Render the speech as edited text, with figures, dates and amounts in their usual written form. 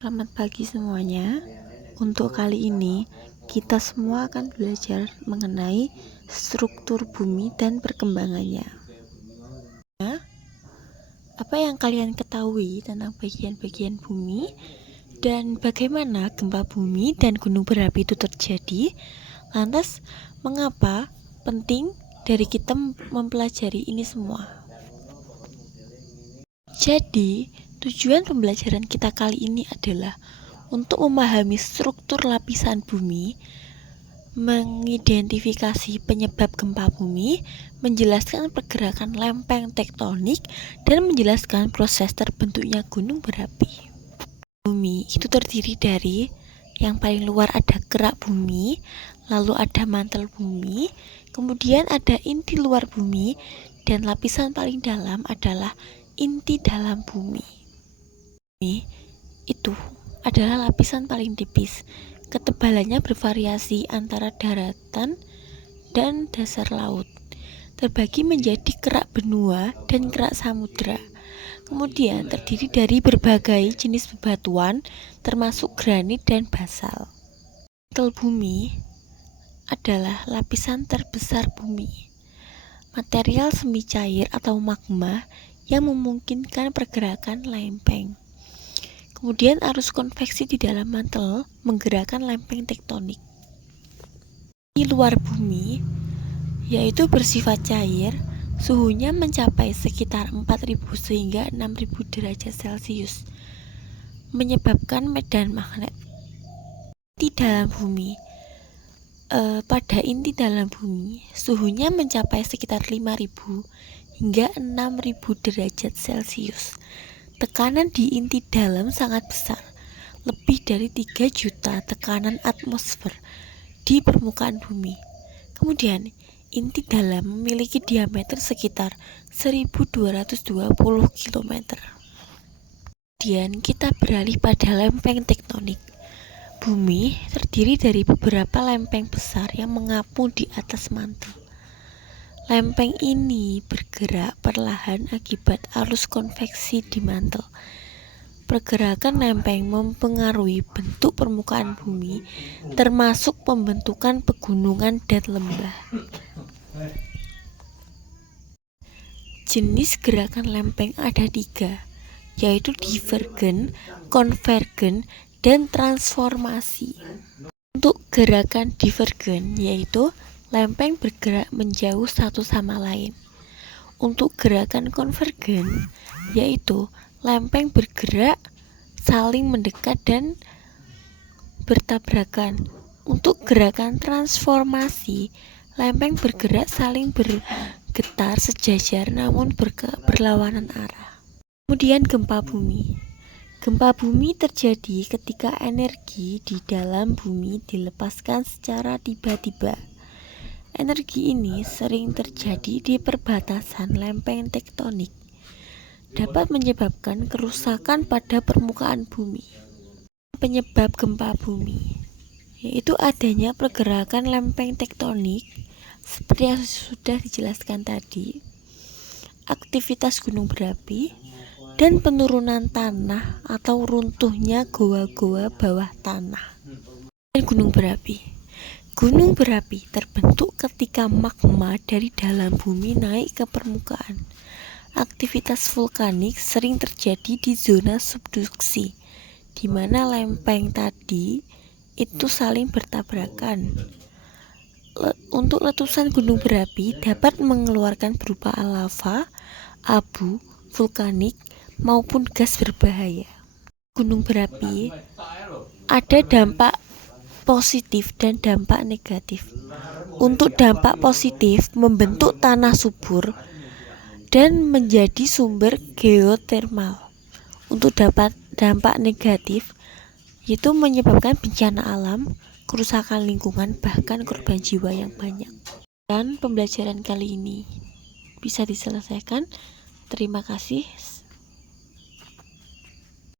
Selamat pagi semuanya. Untuk kali ini, kita semua akan belajar mengenai struktur bumi dan perkembangannya. Apa yang kalian ketahui tentang bagian-bagian bumi dan bagaimana gempa bumi dan gunung berapi itu terjadi? Lantas, mengapa penting dari kita mempelajari ini semua? Jadi, tujuan pembelajaran kita kali ini adalah untuk memahami struktur lapisan bumi, mengidentifikasi penyebab gempa bumi, menjelaskan pergerakan lempeng tektonik, dan menjelaskan proses terbentuknya gunung berapi. Bumi itu terdiri dari yang paling luar ada kerak bumi, lalu ada mantel bumi, kemudian ada inti luar bumi, dan lapisan paling dalam adalah inti dalam bumi. Bumi itu adalah lapisan paling tipis. Ketebalannya bervariasi antara daratan dan dasar laut. Terbagi menjadi kerak benua dan kerak samudra. Kemudian terdiri dari berbagai jenis bebatuan termasuk granit dan basal. Mantel bumi adalah lapisan terbesar bumi. Material semi cair atau magma yang memungkinkan pergerakan lempeng. Kemudian arus konveksi di dalam mantel menggerakkan lempeng tektonik. Di luar bumi, yaitu bersifat cair, suhunya mencapai sekitar 4.000 hingga 6.000 derajat Celcius, menyebabkan medan magnet. Inti dalam bumi, pada inti dalam bumi, suhunya mencapai sekitar 5.000 hingga 6.000 derajat Celcius. Tekanan di inti dalam sangat besar, lebih dari 3 juta tekanan atmosfer di permukaan bumi. Kemudian, inti dalam memiliki diameter sekitar 1220 km. Kemudian kita beralih pada lempeng tektonik. Bumi terdiri dari beberapa lempeng besar yang mengapung di atas mantel. Lempeng ini bergerak perlahan akibat arus konveksi di mantel. Pergerakan lempeng mempengaruhi bentuk permukaan bumi, termasuk pembentukan pegunungan dan lembah. Jenis gerakan lempeng ada 3, yaitu divergen, konvergen, dan transformasi. Untuk gerakan divergen, yaitu lempeng bergerak menjauh satu sama lain. Untuk gerakan konvergen, yaitu lempeng bergerak saling mendekat dan bertabrakan. Untuk gerakan transformasi, lempeng bergerak saling bergetar sejajar namun berlawanan arah. Kemudian gempa bumi. Gempa bumi terjadi ketika energi di dalam bumi dilepaskan secara tiba-tiba. Energi ini sering terjadi di perbatasan lempeng tektonik, dapat menyebabkan kerusakan pada permukaan bumi. Penyebab gempa bumi yaitu adanya pergerakan lempeng tektonik seperti yang sudah dijelaskan tadi, aktivitas gunung berapi, dan penurunan tanah atau runtuhnya goa-goa bawah tanah. Dan gunung berapi. Gunung berapi terbentuk ketika magma dari dalam bumi naik ke permukaan. Aktivitas vulkanik sering terjadi di zona subduksi, di mana lempeng tadi itu saling bertabrakan. Untuk letusan gunung berapi dapat mengeluarkan berupa lava, abu, vulkanik, maupun gas berbahaya. Gunung berapi ada dampak positif dan dampak negatif. Untuk dampak positif, membentuk tanah subur dan menjadi sumber geotermal. Untuk dampak negatif, yaitu menyebabkan bencana alam, kerusakan lingkungan, bahkan korban jiwa yang banyak. Dan pembelajaran kali ini bisa diselesaikan. Terima kasih.